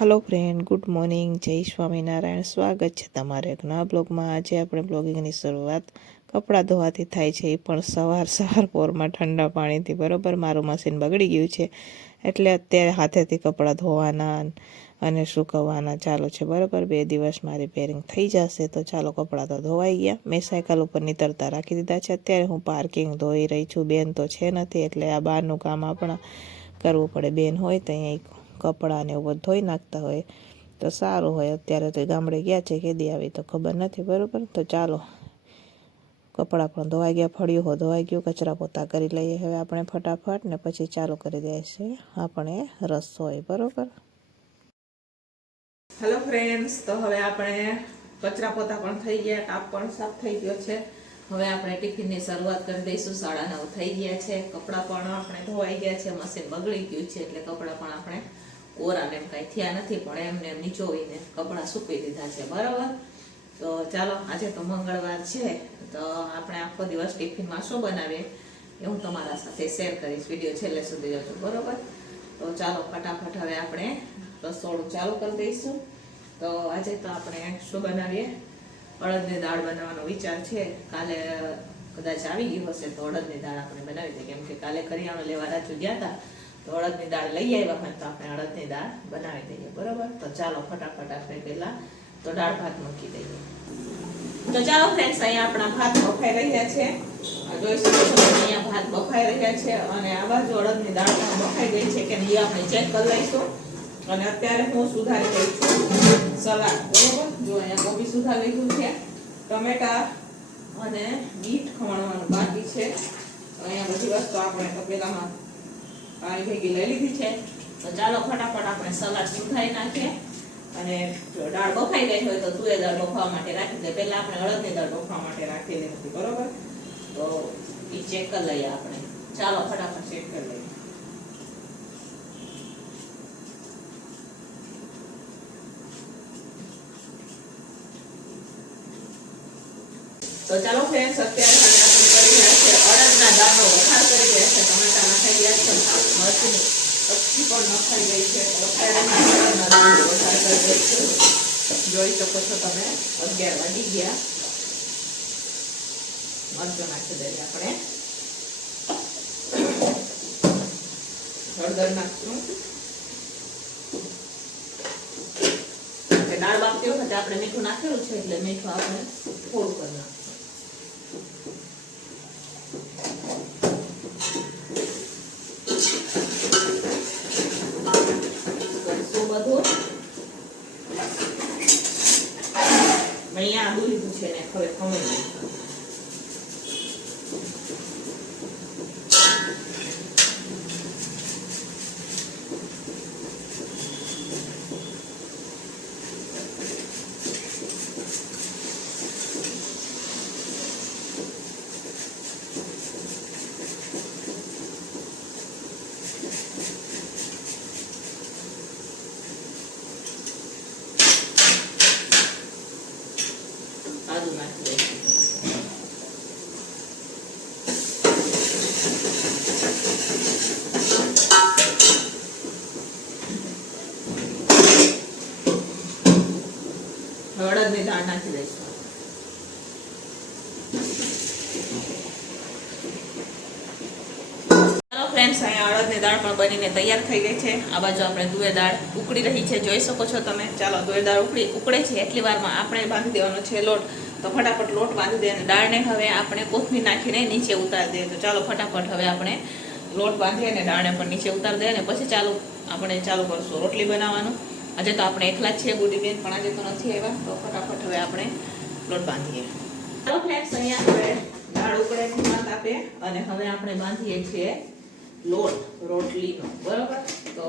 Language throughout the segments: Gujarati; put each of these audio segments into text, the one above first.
हेलो फ्रेंड, गुड मॉर्निंग, जय स्वामीनारायण। स्वागत है तमारे एक नवा ब्लॉगમાં। આજે આપણે બ્લોગિંગની શરૂઆત કપડાં ધોવાથી થાય છે, એ પણ સવાર પોરમાં ઠંડા પાણીથી। બરાબર, મારું મશીન બગડી ગયું છે એટલે અત્યારે હાથેથી કપડાં ધોવાના અને સૂકવવાના ચાલુ છે। બરાબર, 2 દિવસ મારી પેરિંગ થઈ જશે તો ચાલો કપડાં તો ધોવાઈ ગયા। મેં સાયકલ ઉપર નીતરતા રાખી દીધા છે। અત્યારે હું પાર્કિંગ ધોઈ રહી છું। બેન તો છે નથી એટલે આ બહારનું કામ આપણા કરવું પડે। બેન હોય તો અહીંયા કપડાં ને એવું ધોઈ નાખતા હોય તો સારું હોય। અત્યારે તો ગામડે ગયા છે, કેદી આવી તો ખબર નથી। બરાબર, તો ચાલો કપડાં પણ ધોવાઈ ગયા, ફળિયું હો ધોવાઈ ગયું, કચરા પોતા કરી લઈએ હવે આપણે ફટાફટ ને પછી ચાલુ કરી દઈએ છીએ આપણે રસોઈ। બરાબર, હેલો ફ્રેન્ડ્સ, તો હવે આપણે કચરા પોતા પણ થઈ ગયા, ટાપ પણ સાફ થઈ ગયો છે। હવે આપણે ટિફિનની શરૂઆત કરી દઈશું। 9:30 થઈ ગયા છે। કપડાં પણ આપણે ધોવાઈ ગયા છે, મશીન બગડી ગયું છે એટલે કપડાં પણ આપણે કોરા ને કાંઈ થયા નથી, પણ એમને નીચોવીને કપડાં સૂકવી દીધા છે। બરાબર, તો ચાલો આજે તો મંગળવાર છે તો આપણે આખો દિવસ ટિફિનમાં શું બનાવીએ એ હું તમારા સાથે શેર કરીશ। વિડીયો છેલ્લે સુધી જોજો। બરાબર, તો ચાલો ફટાફટ હવે આપણે રસોડું ચાલુ કરી દઈશું। તો આજે તો આપણે શું બનાવીએ, અડદની દાળ બનાવવાનો વિચાર છે। કાલે કદાચ આવી ગઈ હશે તો અડદની દાળ આપણે બનાવી દઈએ, કેમ કે કાલે કરિયાણું લેવા રાજુ ગયા હતા તો અડદની દાળ લઈ આવ્યા હતા તો આપણે અડદની દાળ બનાવી દઈએ। બરાબર, તો ચાલો ફટાફટ આપણે પહેલા તો દાળ ભાત મૂકી દઈએ। તો ચાલો ફ્રેન્ડ્સ, અહીંયા આપણા ભાત બફાઈ રહ્યા છે। જોઈ શકો છો અહીંયા ભાત બફાઈ રહ્યા છે અને આ બાજુ અડદની દાળ પણ બફાઈ ગઈ છે કે નહીં આપણે ચેક કરી લઈશું। અને અત્યારે હું સુધારી રહી છું સલાડ। બરોબર, જો અહીંયા કોબી સુધારી લીધું છે, ટમેટા અને બીટ ખમણવાનું બાકી છે। અહીંયા બધી વસ્તુ આપણે તપેલામાં પાણી ભેગી લઈ લીધી છે। તો ચાલો ફટાફટ આપણે સલાડ સુધારી નાખીએ। અને જો દાળ બફાઈ ગઈ હોય તો તુવેર દાળ બફાવા માટે રાખી દે, પહેલા આપણે અડદની દાળ બફાવા માટે રાખેલી હતી। બરોબર, તો એ ચેક કરી લઈએ આપણે। ચાલો ફટાફટ ચેક કરી લઈએ। તો ચાલો ફ્રેન્ડ્સ, અત્યારે આપણે કરી રહ્યા છે અડદના દાળનો વઘાર કરી રહ્યા છે। ટમેટા નાખાઈ ગયા છે, મરચની કચ્છી પણ નખાઈ ગઈ છે। તો અત્યારે અડદના દાળનો વઘાર કરી દઈશું। જોઈ શકો છો તમે 11 વાગી ગયા। મરચું નાખી દઈએ આપણે, હળદર નાખશું। દાળ બાફતી વખતે આપણે મીઠું નાખેલું છે એટલે મીઠું આપણે થોડું કરી નાખશું। અહીંયા આદુ લીધું છે ને હવે ખમણ આદુ નાખી દઈશું। અડદની દાળ નાખી દઈશું। ફ્રેન્ડ્સ, અહીંયા અડદની દાળ પણ બનીને તૈયાર થઈ ગઈ છે। આ બાજુ આપણે તુવેર દાળ ઉકળી રહી છે, જોઈ શકો છો તમે। ચાલો તુવેર દાળ ઉકળે છે એટલી વારમાં આપણે બાંધી દેવાનો છે લોટ। તો ફટાફટ લોટ બાંધી દઈએ અને દાળને હવે આપણે કોથમીર નાખીને નીચે ઉતારી દઈએ। તો ચાલો ફટાફટ હવે આપણે લોટ બાંધીએ અને દાળને પણ નીચે ઉતારી દઈએ અને પછી આપણે ચાલુ કરશું રોટલી બનાવવાનું। આજે તો આપણે એકલા જ છીએ, ગુડીબેન પણ આજે તો નથી આવ્યા। તો ફટાફટ હવે આપણે લોટ બાંધીએ। ચાલો ફ્રેન્ડ્સ, અહીંયા આપણે દાળ ઉકળે ધીમા તાપે અને હવે આપણે બાંધીએ છીએ લોટ રોટલીનો। બરાબર, તો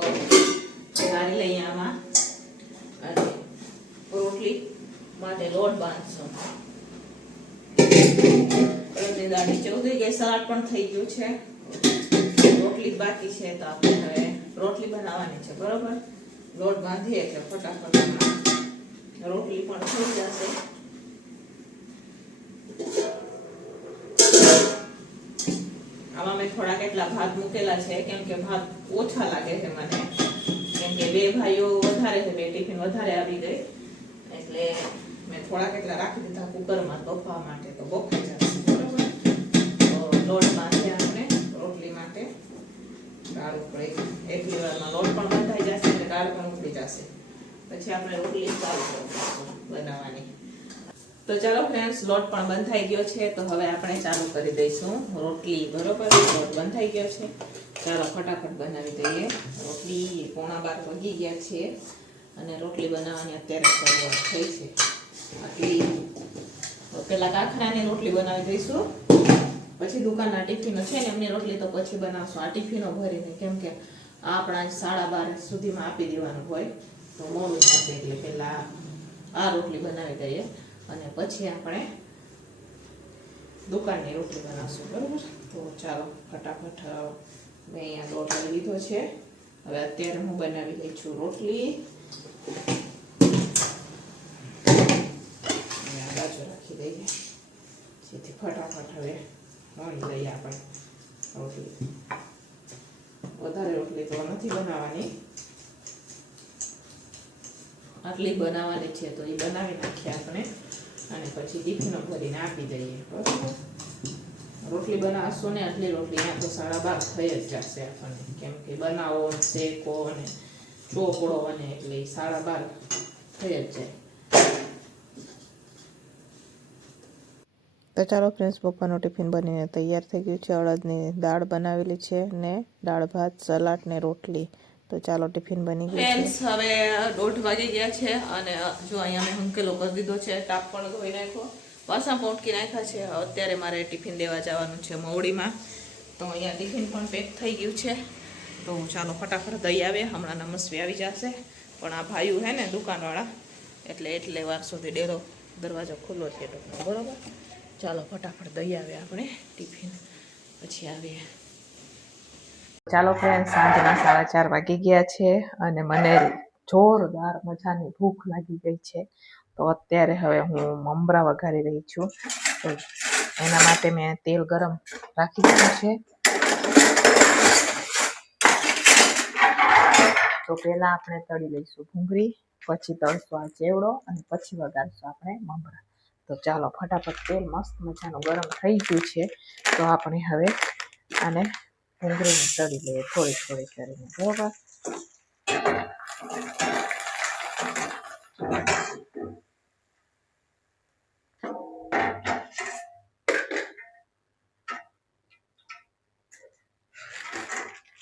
વારી લઈએ આમાં અને રોટલી માટે લોટ બાંધશું। અડદની દાળ નીચે ઉતરી ગઈ, સલાડ પણ થઈ ગયું છે, રોટલી બાકી છે તો આપણે હવે રોટલી બનાવવાની છે। બરાબર, લોટ બાંધીએ એટલે ફટાફટ રોટલી પણ થઈ જશે। આમાં મેં થોડા કેટલા ભાત મૂકેલા છે, કેમ કે ભાત ઓછા લાગે છે મને, કેમ કે બે ભાઈઓ વધારે છે, બે ટિફિન વધારે આવી ગઈ એટલે મેં થોડા કેટલા રાખી દીધા કુકરમાં બફવા માટે, તો બફાઈ જશે બરોબર. તો લોટ બાંધીએ આપણે રોટલી માટે. દાળ ઉકળી એટલી વારમાં લોટ પણ બંધાઈ જશે અને દાળ પણ ઉકળી જશે. પછી આપણે રોટલી ચાલુ કરીશું બનાવવાની. તો ચાલો ફ્રેન્ડ્સ, લોટ પણ બંધાઈ ગયો છે, તો હવે આપણે ચાલુ કરી દઈશું રોટલી બરોબર. લોટ બંધાઈ ગયો છે, ચાલો ફટાફટ બનાવી દઈએ રોટલી. 11:15 વાગી ગયા છે અને રોટલી બનાવવાની અત્યારે શરૂઆત થઈ છે. આટલી પેલા કાખડાની રોટલી બનાવી દઈશું, પછી દુકાનના ટિફિનો છે ને એમની રોટલી તો પછી બનાવશું. આ ટિફિનો ભરીને, કેમ કે આપણા 12:30 સુધીમાં આપી દેવાનું હોય તો મોડું થશે, એટલે પેલા આ રોટલી બનાવી દઈએ અને પછી આપણે દુકાનની રોટલી બનાવશું બરોબર. તો ચાલો ફટાફટ મેં અહીંયા લોટ લઈ લીધો છે. હવે અત્યારે હું બનાવી લઈ છું રોટલી. આ બાજુ રાખી દઈએ જેથી ફટાફટ હવે વણી લઈએ આપણે રોટલી. વધારે રોટલી તો નથી બનાવવાની, આટલી બનાવવાની છે તો એ બનાવી નાખીએ આપણે અને પછી ટિફિનો ભરીને આપી દઈએ બરાબર. રોટલી બનાવશું ને આટલી રોટલી ત્યાં તો 12:30 થઈ જ જશે આપણને, કેમ કે બનાવો શેકો અને ચોપડો અને એટલે 12:30 થઈ જ જાય. તો ચાલો ફ્રેન્ડ્સ, પપ્પાનું ટિફિન બનીને તૈયાર થઈ ગયું છે. અડદની દાળ બનાવેલી છે ને દાળ ભાત સલાડ ને રોટલી. તો ચાલો ટિફિન બની ગયું છે. ફ્રેન્ડ્સ, હવે 1:30 વાગી ગયા છે અને જો અહીંયા મેં હંકેલો કરી દીધો છે, ટાપ પણ ધોઈ નાખ્યો, વાસણ પણ ઉટકી નાખ્યા છે. અત્યારે મારે ટિફિન દેવા જવાનું છે મવડીમાં, તો અહીંયા ટિફિન પણ પેક થઈ ગયું છે. તો ચાલો ફટાફટ દઈ આવે, હમણાં નમસ્વી આવી જશે. પણ આ ભાઈઓ હે ને દુકાનવાળા, એટલે વાર સુધી ડેરો દરવાજો ખુલ્લો છે બરોબર. ચાલો ફટાફટ દઈ આવે આપણે ટિફિન, પછી આવીએ. ચાલો ફ્રેન્ડ, સાંજના 4:30 વાગી ગયા છે અને મને જોરદાર મજાની ભૂખ લાગી ગઈ છે. તો અત્યારે હવે હું મમરા વઘારી રહી છું. તો એના માટે મેં તેલ ગરમ રાખી દીધું છે. તો પહેલાં આપણે તળી લઈશું ભૂંગળી, પછી તળશું આ ચેવડો અને પછી વઘારશું આપણે મમરા. તો ચાલો ફટાફટ, તેલ મસ્ત મજાનું ગરમ થઈ ગયું છે. તો આપણે હવે આને ભૂંગળીને તળી લઈએ થોડી થોડી કરીને બરાબર.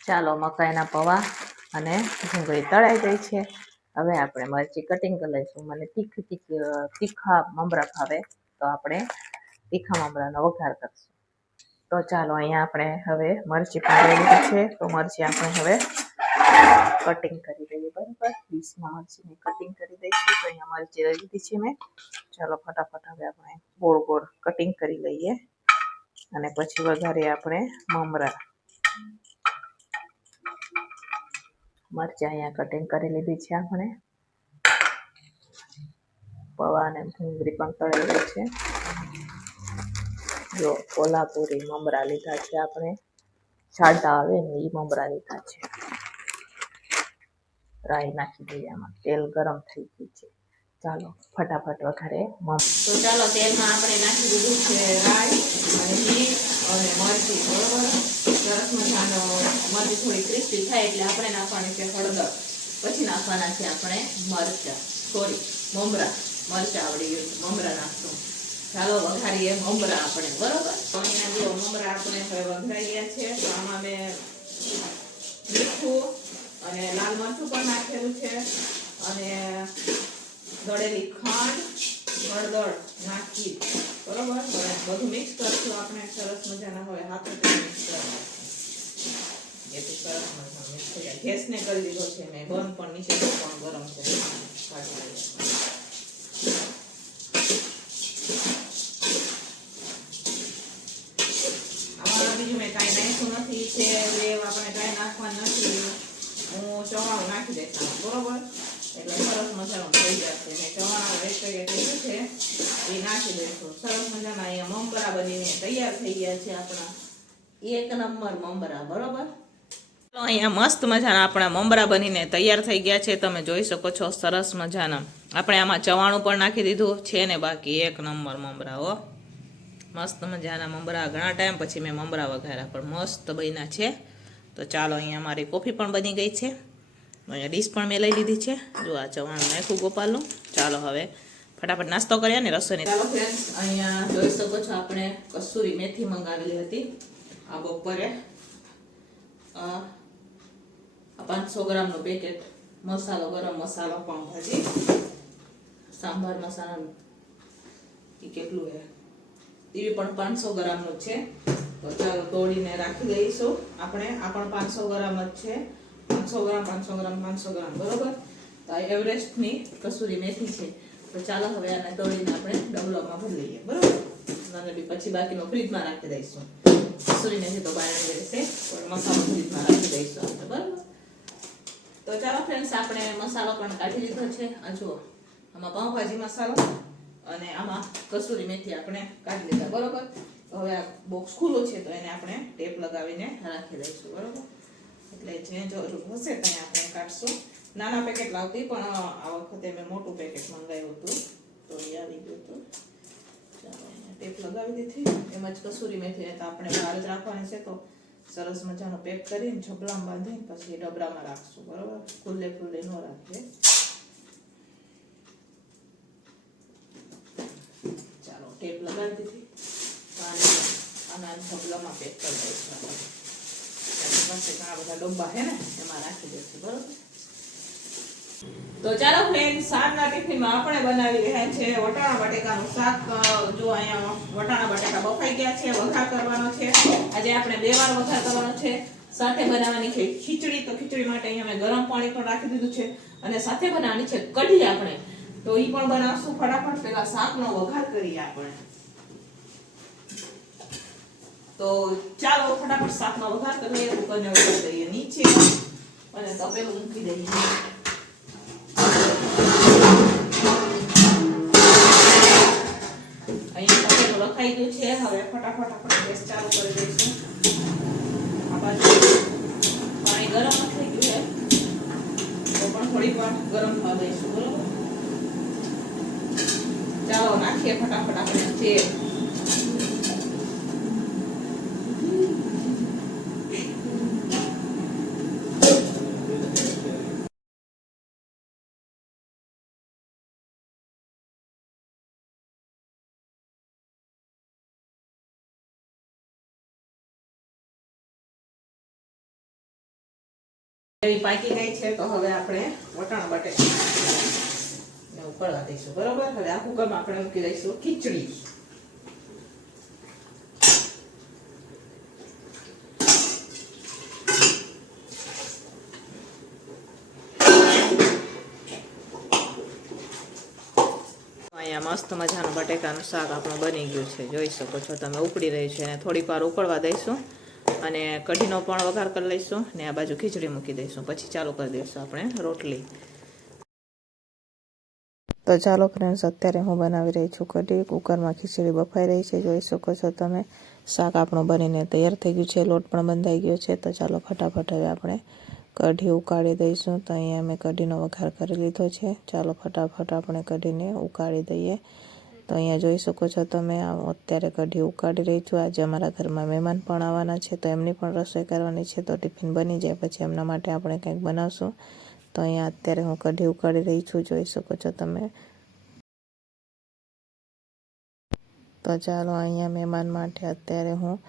ચાલો મકાઈના પૌવા અને ભૂંગળી તળાઈ ગઈ છે. હવે આપણે મરચી કટિંગ કરી લઈશું. મને તીખા મમરા ભાવે, તો આપણે તીખા મમરાનો વઘાર કરીશું. તો ચાલો અહીંયા આપણે હવે મરચી પણ લઈ લીધી છે. તો મરચી આપણે હવે કટિંગ કરી દઈએ બરાબર. 20માં મરચીની કટિંગ કરી દઈશું. તો અહીંયા મરચી લઈ લીધી છે મેં. ચાલો ફટાફટ હવે આપણે ગોળ ગોળ કટિંગ કરી લઈએ અને પછી વઘારીએ આપણે મમરા. મરચાં અહીંયા કટિંગ કરી લીધી છે આપણે. પૌવા અને ભૂંગળી પણ તળેલી છે. જો કોલ્હાપુરી મમરા લીધા છે આપણે, જાડા આવે ને એ મમરા લીધા છે. રાઈ નાખી દઈએ આમાં. તેલ ગરમ થઈ ગયું છે. ચાલો ફટાફટ વઘારે તો ચાલો તેલમાં આપણે નાખી દીધું છે રાઈ અને ઘી અને મરચી બરોબર. સરસ મજાનો મરચી થોડી ક્રિસ્પી થાય એટલે આપણે નાખવાની છે હળદર, પછી નાખવાના છે આપણે મમરા. મરચા આવડી ગયું, મમરા નાખશું. ચાલો વઘારીએ મમરા આપણે બરોબર. અહીંયા જો મમરા આપણે હવે વઘારી ગયા છે. તો આમાં મેં મીઠું અને લાલ મરચું પણ નાખેલું છે અને દળેલી ખાંડ, હળદર નાખી બરોબર. હવે બધું મિક્સ કરશું આપણે સરસ મજાના. હવે હાથેથી મિક્સ કરવાનું જેથી સરસ મજાનું મિક્સ થઈ જાય. ગેસને કરી દીધો છે મેં બંધ, પણ નીચે પણ ગરમ છે. બીજું મેં કાંઈ નાખ્યું નથી છે, આપણે કાંઈ નાખવાનું નથી. હું ચવાણું નાખી દઈશ બરોબર, એટલે સરસ મજાનું થઈ જશે. મેં ચવાણા વેસ્ટ કર્યું છે એ નાખી દઈશું. સરસ મજાના અહીંયા મમરા બનીને તૈયાર થઈ ગયા છે આપણા. 1 નંબર મમરા બરોબર. અહીંયા મસ્ત મજાના આપણા મમરા બનીને તૈયાર થઈ ગયા છે. તમે જોઈ શકો છો સરસ મજાના. આપણે આમાં ચવાણું પણ નાખી દીધું છે ને બાકી એક નંબર મમરા હો. મસ્ત મજાના મમરા. ઘણા ટાઈમ પછી મેં મમરા વઘાર્યા પણ મસ્ત બન્યા છે. તો ચાલો અહીંયા મારી કોફી પણ બની ગઈ છે. અહીંયા ડીશ પણ મેં લઈ લીધી છે. જો આ ચવાણું નાખ્યું ગોપાલનું. ચાલો હવે ફટાફટ નાસ્તો કરીએ ને રસોઈની. ચાલો ફ્રેન્ડ્સ, અહીંયા જોઈ શકો છો આપણે કસૂરી મેથી મંગાવેલી હતી આ બપોરે. 500 ગ્રામનું પેકેટ મસાલો, ગરમ મસાલો, પાઉંભાજી, સાંભાર મસાલો એ કેટલું છે એ પણ 500 ગ્રામનું છે. તો ચાલો તોડીને રાખી દઈશું આપણે. આ પણ 500 ગ્રામ જ છે. 500 ગ્રામ 500 ગ્રામ 500 ગ્રામ બરોબર. તો આ એવરેસ્ટની કસૂરી મેથી છે. તો ચાલો હવે આને તોડીને આપણે ડબલામાં ભરી લઈએ બરોબર. અને પછી બાકીનો ફ્રીજમાં રાખી દઈશું. કસૂરી મેથી તો બહાર રહેશે પણ મસાલો ફ્રીજમાં રાખી દઈશું આપણે બરોબર. તો ચાલો ફ્રેન્ડ્સ, આપણે મસાલો પણ કાઢી લીધો છે. આ જુઓ, આમાં પાઉંભાજી મસાલો અને આમાં કસૂરી મેથી આપણે કાઢી લીધા બરોબર. હવે આ બોક્સ ખુલ્લું છે તો એને આપણે ટેપ લગાવીને રાખી દઈશું બરોબર. એટલે જે જરૂર હશે ત્યાં આપણે કાઢશું. નાના પેકેટ લાવતી પણ આ વખતે મેં મોટું પેકેટ મંગાવ્યું હતું તો એ આવી ગયું હતું. ચાલો એને ટેપ લગાવી દીધી. એમ જ કસૂરી મેથી તો આપણે બહાર જ રાખવાની છે. તો સરસ મજાનો પેક કરીને ઝબલામાં બાંધીને પછી ડબરામાં રાખશું બરોબર. ખુલ્લે ખુલ્લે ન રાખીએ. ચાલો ટેપ લગાવી દીધી. આના ઝબલામાં પેક કરી દઈશું આપણે. પાસે ઘણા બધા ડબ્બા છે ને એમાં રાખી દઈશું બરોબર. તો ચાલો ફ્રેન્ડ, સાંજના ટિફિનમાં આપણે બનાવી રહ્યા છે વટાણા બટેકાનું શાક. જો અહીંયા વટાણા બટેકા બફાઈ ગયા છે. વઘાર કરવાનો છે. આજે આપણે 2 વાર વઘાર કરવાનો છે. સાથે બનાવવાની છે ખીચડી. તો ખીચડી માટે અહીંયા મેં ગરમ પાણી પણ રાખી દીધું છે. અને સાથે બનાવવાની છે કઢી આપણે. તો એ પણ બનાવશું ફટાફટ. પેલા શાકનો વઘાર કરીએ આપણે. તો ચાલો ફટાફટ શાકનો વઘાર કરીએ. કુકરને ઉતારી દઈએ નીચે અને તપેલું મૂકી દઈએ. અહીંયા તપેલું રખાઈ ગયું છે. હવે ફટાફટ આપણે ગેસ ચાલુ કરી દઈશું. આ બાજુ પાણી ગરમ થઈ ગયું છે તો પણ થોડીક વાર ગરમ થવા દઈશું બરોબર. ચાલો નાખીએ ફટાફટ આપણે તેલ. પાકી ગઈ છે તો હવે આપણે વટાણા બટેકા ઉકળવા દઈશું બરોબર. હવે આ કુકરમાં આપણે મૂકી દઈશું ખીચડી. અહીંયા મસ્ત મજાનું બટેકાનું શાક આપણું બની ગયું છે. જોઈ શકો છો તમે, ઉકળી રહ્યું છે. અને થોડીક વાર ઉકળવા દઈશું અને કઢીનો પણ વઘાર કરી લઈશું ને આ બાજુ ખીચડી મૂકી દઈશું. પછી ચાલુ કરી દઈશું આપણે રોટલી. તો ચાલો ફ્રેન્ડ્સ, અત્યારે હું બનાવી રહી છું કઢી. કુકરમાં ખીચડી બફાઈ રહી છે. જોઈ શકો છો તમે. શાક આપણું બનીને તૈયાર થઈ ગયું છે. લોટ પણ બંધાઈ ગયો છે. તો ચાલો ફટાફટ હવે આપણે કઢી ઉકાળી દઈશું. તો અહીંયા મેં કઢીનો વઘાર કરી લીધો છે. ચાલો ફટાફટ આપણે કઢીને ઉકાળી દઈએ. તો અહીંયા જોઈ શકો છો તમે, અત્યારે કઢી ઉકાળી રહી છું. આજે અમારા ઘરમાં મહેમાન પણ આવવાના છે તો એમની પણ રસોઈ કરવાની છે. તો ટિફિન બની જાય પછી એમના માટે આપણે કંઈક બનાવશું. તો અહીંયા અત્યારે હું કઢી ઉકાળી રહી છું. જોઈ શકો છો તમે. તો ચાલો અહીંયા મહેમાન માટે અત્યારે હું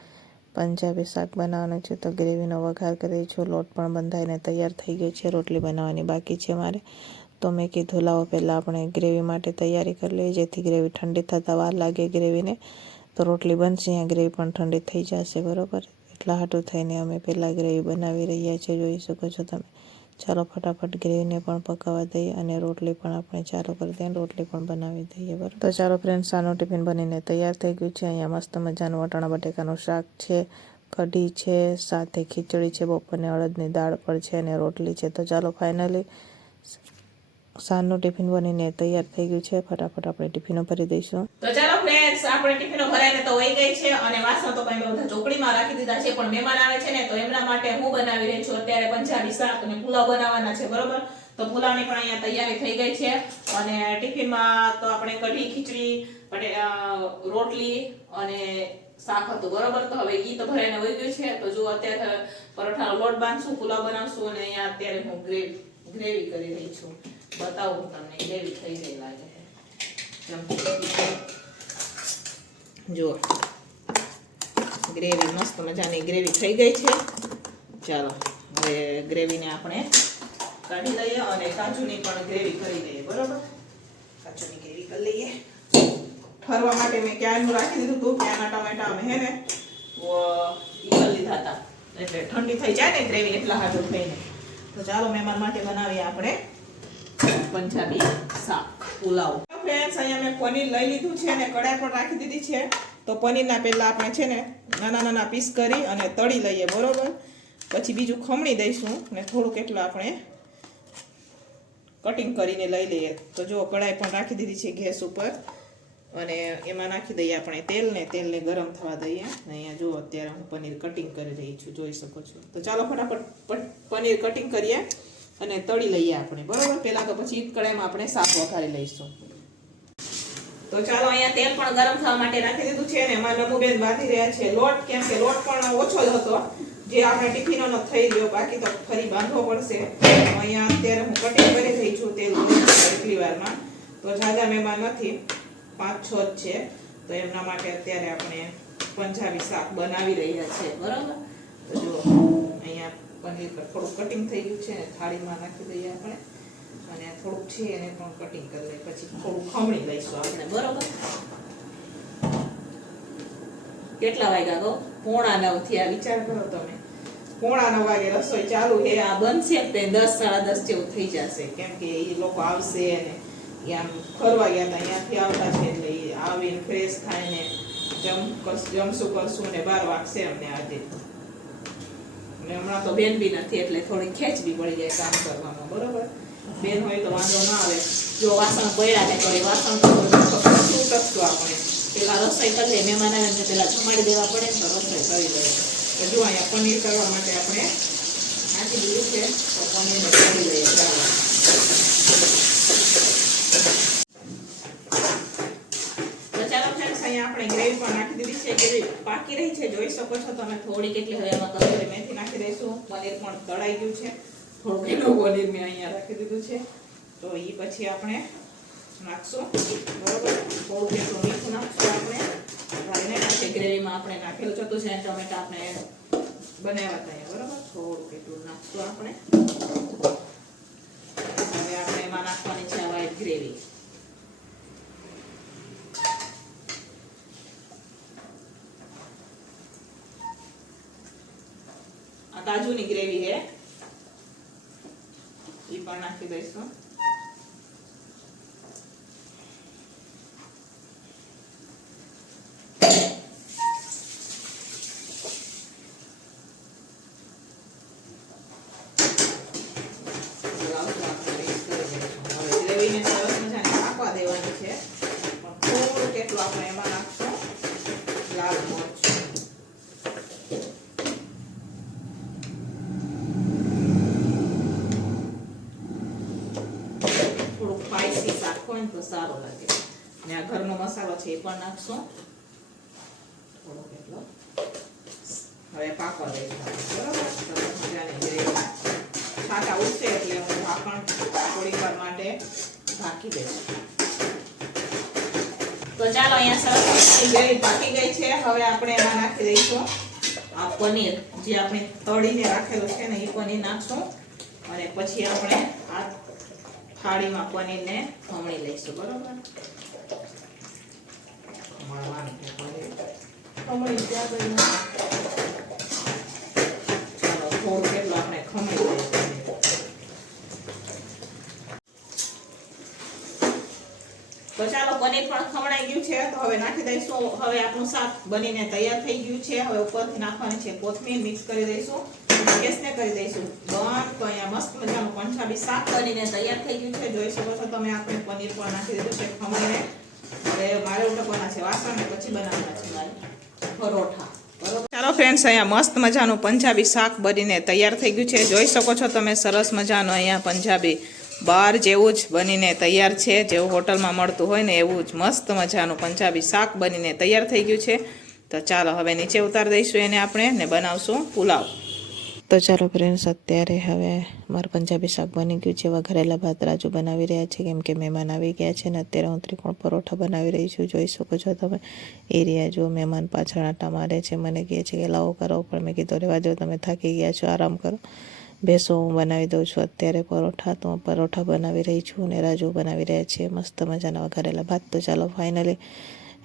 પંજાબી શાક બનાવવાનું છે. તો ગ્રેવીનો વઘાર કરી છું. લોટ પણ બંધાઈને તૈયાર થઈ ગયો છે. રોટલી બનાવવાની બાકી છે મારે. તો મેં કીધું લાવો પહેલાં આપણે ગ્રેવી માટે તૈયારી કરી લઈએ, જેથી ગ્રેવી ઠંડી થતાં વાર લાગે ગ્રેવીને. તો રોટલી બનશે અહીંયા ગ્રેવી પણ ઠંડી થઈ જશે બરાબર. એટલા હાટું થઈને અમે પહેલાં ગ્રેવી બનાવી રહ્યા છીએ. જોઈ શકો છો તમે. ચાલો ફટાફટ ગ્રેવીને પણ પકાવવા દઈએ અને રોટલી પણ આપણે ચાલુ કરી દઈએ. રોટલી પણ બનાવી દઈએ બરાબર. તો ચાલો ફ્રેન્ડ્સ, આનું ટિફિન બનીને તૈયાર થઈ ગયું છે. અહીંયા મસ્ત મજાનું વટાણા બટેકાનું શાક છે, કઢી છે, સાથે ખીચડી છે, બપોરની અડદની દાળ પણ છે અને રોટલી છે. તો ચાલો ફાઇનલી સાંજનું ટિફિન બનીને તૈયાર થઈ ગયું છે. ફટાફટ આપણે ટિફિનો ભરી દઈશું. તો ચાલો ફ્રેન્ડ્સ, ફ્રેન્ડ્સ આપણે ટિફિનો ભરાઈને તો વહી ગઈ છે અને વાસણ તો કઈ બધા ચોકડીમાં રાખી દીધા છે, પણ મહેમાન આવે છે ને તો એમના માટે હું બનાવી રહી છું અત્યારે પંજાબી શાક અને પુલાવ બનાવવાના છે, બરોબર? તો પુલાવની પણ અહીંયા તૈયારી થઈ ગઈ છે અને ટિફિનમાં તો આપણે કઢી, ખીચડી, રોટલી અને શાક હતું, બરોબર? તો હવે ઈ તો ભરાઈને વહી ગયું છે. તો જો અત્યારે પરોઠાનો લોટ બાંધશું, પુલાવ બનાવશું અને અહીંયા અત્યારે હું ગ્રેવી કરી રહી છું. બતાવું તમને, ગ્રેવી થઈ ગઈ લાગે છે. જો ગ્રેવી મસ્ત મજાની ગ્રેવી થઈ ગઈ છે. ચાલો હવે ગ્રેવીને આપણે કાઢી લઈએ અને કાજુની પણ ગ્રેવી કરી લઈએ, બરોબર? કાજુની ગ્રેવી કરી લઈએ. ઠરવા માટે મેં ક્યારનું રાખી દીધું હતું, ક્યાંના ટમેટા અમે હે ને કરી લીધા હતા, એટલે ઠંડી થઈ જાય ને ગ્રેવી એટલા હાજર થઈને. તો ચાલો મહેમાન માટે બનાવીએ આપણે પંજાબી શાક પુલાવ. ફ્રેન્ડ્સ અહીંયા મેં પનીર લઈ લીધું છે અને કડાઈ પર રાખી દીધી છે. તો પનીરના પહેલા આપણે છે ને નાના નાના પીસ કરી અને તળી લઈએ, બરોબર? પછી બીજું ખમણી દઈશું ને થોડુંક એટલું આપણે કટિંગ કરીને લઈ લઈએ. તો જો કડાઈ પણ રાખી દીધી છે ગેસ ઉપર અને એમાં નાખી દઈએ આપણે તેલને ગરમ થવા દઈએ. અહીંયા જો અત્યારે હું પનીર કટિંગ કરી રહી છું, જોઈ શકો છો. તો ચાલો ફટાફટ પનીર કટિંગ કરીએ અને તળી લઈએ આપણે, બરોબર? પહેલા તો પછી કડાઈમાં આપણે શાક વઘારી લઈશું. તો ચાલો અહીંયા તેલ પણ ગરમ થવા માટે રાખી દીધું છે અને એમાં નમુબેન બાંધી રહ્યા છે લોટ, કેમ કે લોટ પણ ઓછો જ હતો જે આપણે ટિફિનોનો થઈ ગયો, બાકી તો ફરી બાંધવો પડશે. અહીંયા અત્યારે હું કટિંગ કરી રહી છું તેલ એટલી વારમાં. તો જાજા મહેમાન નથી, 5-6 જ છે, તો એમના માટે અત્યારે આપણે પંજાબી શાક બનાવી રહ્યા છે, બરાબર? તો જો અહીંયા પનીર પર થોડું કટિંગ થઈ ગયું છે અને થાળીમાં નાખી દઈએ આપણે અને થોડુંક છે એને પણ કટિંગ કરી લઈએ, પછી થોડું ખમણી લઈશું આપણે, બરોબર? કેટલા વાગ્યા તો 8:45 થયા. વિચાર કરો તમે, 8:45 વાગે રસોઈ ચાલુ છે, આ બનશે તે 10-10:30 જેવું થઈ જશે, કેમ કે એ લોકો આવશે અને આમ ફરવા ગયા હતા, અહીંયાથી આવતા છે એટલે એ આવીને ફ્રેશ થાયને જમશું કરશું ને 12 વાગશે અમને આજે. હમણાં તો બેન બી નથી એટલે થોડી ખેંચ બી પડી જાય કામ કરવામાં, બરોબર? બેન હોય તો વાંધો ના આવે. જો વાસણ પડ્યા છે તો એ વાસણ તો શું કરશું આપણે, પેલા રસોઈ કરી લઈએ, મહેમાન આવે ને પેલા જમાડી દેવા પડે ને તો રસોઈ કરી લઈએ. તો જો અહીંયા પનીર કરવા માટે આપણે નાખી દીધું છે, તો પનીરને કરી લઈએ. ચાલો આપણે ગ્રેવી પણ નાખી દીધી છે, ગ્રેવી પાકી રહી છે, જોઈ શકો છો તમે. થોડી કેટલી હવે એમાં કસૂરી મેથી નાખી દઈશું. પનીર પણ તળાઈ ગયું છે, થોડું કેટલું પનીર મેં અહીંયા રાખી દીધું છે, તો એ પછી આપણે નાખશું, બરોબર? થોડું કેટલું મીઠું નાખશું આપણે ભરીને. ગ્રેવીમાં આપણે નાખેલું હતું છે ટમેટા આપણે બનાવ્યા હતા, બરોબર? થોડું કેટલું નાખશું આપણે. હવે આપણે એમાં નાખવાની છે વ્હાઈટ ગ્રેવી. કાજુની ગ્રેવી છે, એ પણ નાખી દઈશું. ગ્રેવીને સરસ મજાને પાકવા દેવાની છે, પણ થોડું કેટલું આપણે એમાં નાખશું લાલ મરચ. તો સારો લાગે ને આ ઘરનો મસાલો છે એ પણ નાખશું થોડો કેટલો. હવે પાકવા દઈશું, બરોબર? મજાની ગ્રેવી છાટા ઉઠશે એટલે હું ઢાંકણ થોડીક વાર માટે ઢાંકી દઈશ. તો ચાલો અહીંયા સરસ ગ્રેવી પાકી ગઈ છે. હવે આપણે એમાં નાખી દઈશું આ પનીર જે આપણે તળીને રાખેલું છે ને એ પનીર નાખશું અને પછી આપણે આ થાળીમાં પનીરને ખમણી લઈશું, બરોબર? ખમણી ત્યાં ગઈ. ચાલો થોડું કેટલું આપણે ખમણી લઈશું. તો ચાલો પનીર પણ ખમણાઈ ગયું છે, તો હવે નાખી દઈશું. હવે આપણું શાક બનીને તૈયાર થઈ ગયું છે. હવે ઉપરથી નાખવાની છે કોથમીર, મિક્સ કરી દઈશું, ગેસને કરી દઈશું બંધ. તો અહીંયા મસ્ત મજાનું પંજાબી શાક બનીને તૈયાર થઈ ગયું છે, જોઈ શકો છો તમે. આપણે પનીર પણ નાખી દીધું છે ખમણીને હવે મારે ઉટકવાના છે વાસણ ને પછી બનાવવાના છે મારે પરોઠા. ચાલો ફ્રેન્ડ્સ, અહીંયા મસ્ત મજાનું પંજાબી શાક બનીને તૈયાર થઈ ગયું છે. જોઈ શકો છો તમે સરસ મજાનું અહીંયા પંજાબી બહાર જેવું જ બનીને તૈયાર છે. જેવું હોટલમાં મળતું હોય ને એવું જ મસ્ત મજાનું પંજાબી શાક બનીને તૈયાર થઈ ગયું છે. તો ચાલો હવે નીચે ઉતારી દઈશું એને આપણે ને બનાવશું પુલાવ. તો ચાલો ફ્રેન્ડ્સ, અત્યારે હવે મારું પંજાબી શાક બની ગયું છે. વઘારેલા ભાત રાજુ બનાવી રહ્યા છે કેમ કે મહેમાન આવી ગયા છે ને અત્યારે હું ત્રિકોણ પરોઠા બનાવી રહી છું. જોઈ શકો છો તમે એરિયા જો મહેમાન પાછળ આટા મારે છે. મને કહે છે કે લાવો કરો, પણ મેં કીધું રહેવા દો, તમે થાકી ગયા છો, આરામ કરો, બેસો, હું બનાવી દઉં છું અત્યારે પરોઠા. તો હું પરોઠા બનાવી રહી છું અને રાજુ બનાવી રહ્યા છે મસ્ત મજાના વઘારેલા ભાત. તો ચાલો ફાઇનલી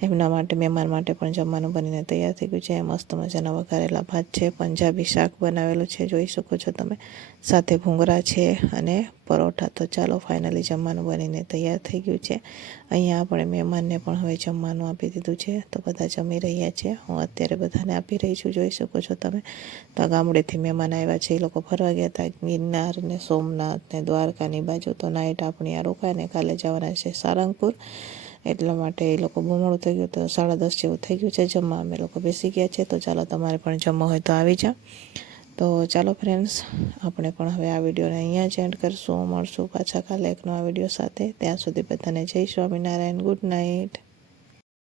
એમના માટે મહેમાન માટે પણ જમવાનું બનીને તૈયાર થઈ ગયું છે. મસ્ત મજાના વઘારેલા ભાત છે, પંજાબી શાક બનાવેલું છે જોઈ શકો છો તમે, સાથે ભૂંગળા છે અને પરોઠા. તો ચાલો ફાઇનલી જમવાનું બનીને તૈયાર થઈ ગયું છે. અહીંયા આપણે મહેમાનને પણ હવે જમવાનું આપી દીધું છે. તો બધા જમી રહ્યા છે. હું અત્યારે બધાને આપી રહી છું જોઈ શકો છો તમે. તો ગામડેથી મહેમાન આવ્યા છે, એ લોકો ફરવા ગયા હતા ગિરનાર ને સોમનાથ ને દ્વારકાની બાજુ. તો નાઇટ આપણી આ રોકાઈને કાલે જવાના છે સારંગપુર. એટલા માટે એ લોકો બમણું થઈ ગયું. તો 10:30 જેવું થઈ ગયું છે. જમવા અમે લોકો બેસી ગયા છે. તો ચાલો તમારે પણ જમવું હોય તો આવી જાઓ. તો ચાલો ફ્રેન્ડ્સ, આપણે પણ હવે આ વિડીયોને અહીંયા જ એન્ડ કરશું. મળશું પાછા કાલે એક નવા વિડીયો સાથે. ત્યાં સુધી બધાને જય સ્વામિનારાયણ. Good night.